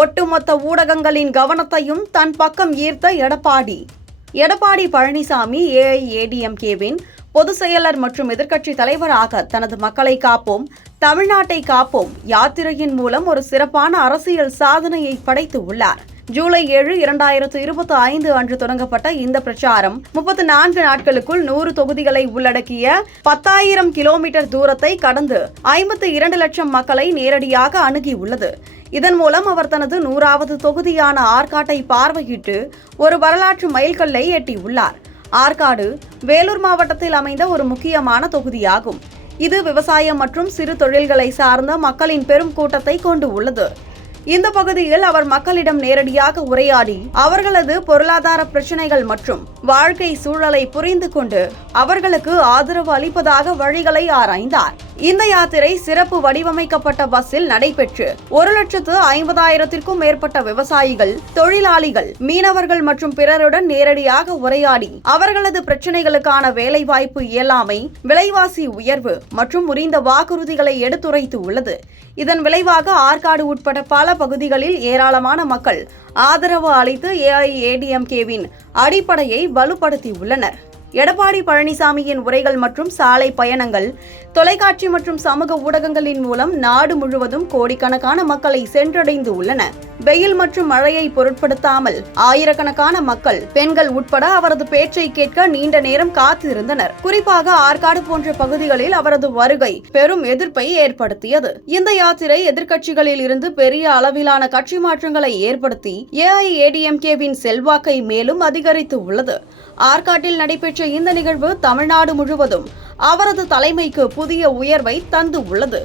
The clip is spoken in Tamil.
ஒட்டுமொத்த ஊடகங்களின் கவனத்தையும் தன் பக்கம் ஈர்த்த எடப்பாடி பழனிசாமி ஏஐஏடிஎம்கேவின் பொதுச் செயலர் மற்றும் எதிர்க்கட்சித் தலைவராக தனது மக்களை காப்போம், தமிழ்நாட்டை காப்போம் யாத்திரையின் மூலம் ஒரு சிறப்பான அரசியல் சாதனையை படைத்து உள்ளார். ஜூலை 7, 2025 அன்று தொடங்கப்பட்ட இந்த பிரச்சாரம் 34 நாட்களுக்குள் 100 தொகுதிகளை உள்ளடக்கிய 10,000 கிலோமீட்டர் தூரத்தை கடந்து 52 லட்சம் மக்களை நேரடியாக அணுகியுள்ளது. இதன் மூலம் அவர் தனது 100வது தொகுதியான ஆற்காட்டை பார்வையிட்டு ஒரு வரலாற்று மைல்கல்லை எட்டியுள்ளார். ஆற்காடு வேலூர் மாவட்டத்தில் அமைந்த ஒரு முக்கியமான தொகுதியாகும். இது விவசாயம் மற்றும் சிறு தொழில்களை சார்ந்த மக்களின் பெரும் கூட்டத்தை கொண்டு உள்ளது. இந்த பகுதியில் அவர் மக்களிடம் நேரடியாக உரையாடி அவர்களது பொருளாதார பிரச்சனைகள் மற்றும் வாழ்க்கை சூழலை புரிந்து கொண்டு அவர்களுக்கு ஆதரவு அளிப்பதாக வழிகளை ஆராய்ந்தார். இந்த யாத்திரை சிறப்பு வடிவமைக்கப்பட்ட பஸ்ஸில் நடைபெற்று 1,50,000க்கும் மேற்பட்ட விவசாயிகள், தொழிலாளிகள், மீனவர்கள் மற்றும் பிறருடன் நேரடியாக உரையாடி அவர்களது பிரச்சனைகளுக்கான வேலைவாய்ப்பு இயலாமை, விலைவாசி உயர்வு மற்றும் முறிந்த வாக்குறுதிகளை எடுத்துரைத்து உள்ளது. இதன் விளைவாக ஆற்காடு உட்பட பல பகுதிகளில் ஏராளமான மக்கள் ஆதரவு அளித்து ஏஐஏடிஎம்கேவின் அடிப்படையை வலுப்படுத்தியுள்ளனர். எடப்பாடி பழனிசாமியின் உரைகள் மற்றும் சாலை பயணங்கள், தொலைக்காட்சி மற்றும் சமூக ஊடகங்களின் மூலம் நாடு முழுவதும் கோடிக்கணக்கான மக்களை சென்றடைந்து உள்ளன. வெயில் மற்றும் மழையை பொருட்படுத்தாமல் ஆயிரக்கணக்கான மக்கள், பெண்கள் உட்பட அவரது பேச்சை கேட்க நீண்ட நேரம் காத்திருந்தனர். குறிப்பாக ஆற்காடு போன்ற பகுதிகளில் அவரது வருகை பெரும் எதிர்ப்பை ஏற்படுத்தியது. இந்த யாத்திரை எதிர்க்கட்சிகளில் இருந்து பெரிய அளவிலான கட்சி மாற்றங்களை ஏற்படுத்தி ஏஐஏடிஎம்கேவின் செல்வாக்கை மேலும் அதிகரித்து உள்ளது. ஆற்காட்டில் நடைபெற்ற இந்த நிகழ்வு தமிழ்நாடு முழுவதும் அவரது தலைமைக்கு புதிய உயர்வை தந்து உள்ளது.